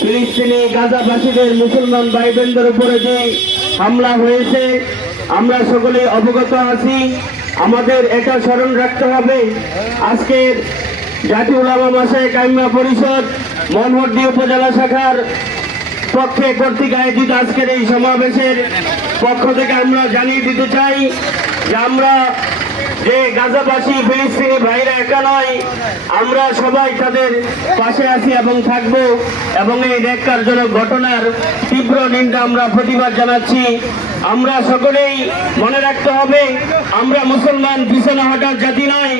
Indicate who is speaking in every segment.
Speaker 1: ফিলিস্তিনি গাজাবাসীদের মুসলমান ভাই বোনদের উপরে যে হামলা হয়েছে, আমরা সকলে অবগত আছি। আমাদের এটা স্মরণ রাখতে হবে। আজকের জাতীয় উলামা মাসায় কাইমা পরিষদ মনহট্টি উপজেলা শাখার পক্ষে কর্তৃক আয়োজিত আজকের এই সমাবেশের পক্ষ থেকে আমরা জানিয়ে দিতে চাই যে আমরা যে গাজাবাসী ফিলিস্তিনি ভাইরা একা নয়, আমরা সবাই তাদের পাশে আছি এবং থাকব এবং এই ন্যাক্কারজনক ঘটনার তীব্র নিন্দা আমরা প্রতিবাদ জানাচ্ছি। আমরা সকলেই মনে রাখতে হবে, আমরা মুসলমান পিছনে হটার জাতি নয়,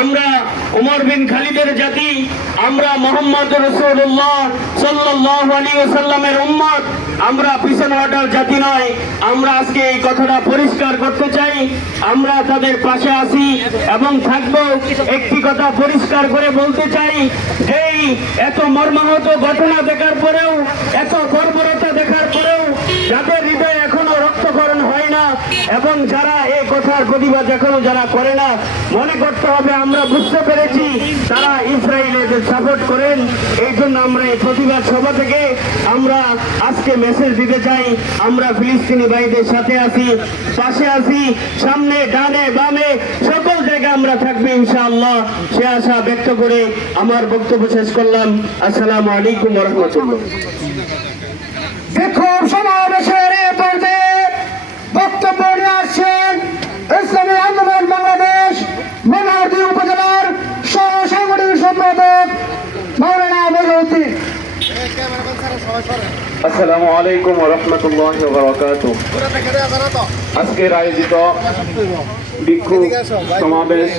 Speaker 1: আমরা উমর বিন খালিদের জাতি, আমরা মোহাম্মদ রসুল্লাহ সাল্লাহ আলী সাল্লামের উম্মত। আমরা পিছনে হটার জাতি নয়। আমরা আজকে এই কথাটা পরিষ্কার করতে চাই। আমরা তাদের পাশে আছি এবং থাকব। একটি কথা পরিষ্কার করে বলতে চাই এই এত মর্মাহত ঘটনা দেখার পরেও, এত বর্বরতা দেখার পরেও যাদের হৃদয়ে এখনও রক্তকরণ হয় না এবং যারা এই কথার প্রতিবাদ এখনও যারা করে না, মনে করতে হবে আমরা বুঝতে পেরেছি তারা ইসরায়েলের সাপোর্ট করেন। এই জন্য আমরা এই প্রতিবাদ সভা থেকে আমরা আজকে মেসেজ দিতে চাই। আমরা ফিলিস্তিনি ভাইদের সাথে আছি, পাশে আছি, সামনে, ডানে, বামে, সকল জায়গায় আমরা থাকব ইনশাআল্লাহ। সে আশা ব্যক্ত করে আমার বক্তব্য শেষ করলাম। আসসালামু আলাইকুম রহমতুল্লাহ।
Speaker 2: সমাবেশের বক্তব্য নিয়ে আসছেন ইসলামী আন্দোলন বাংলাদেশ উপজেলার
Speaker 3: আসসালামু আলাইকুম রহমতুল্লাহ আজকের আয়োজিত বিক্ষোভ সমাবেশ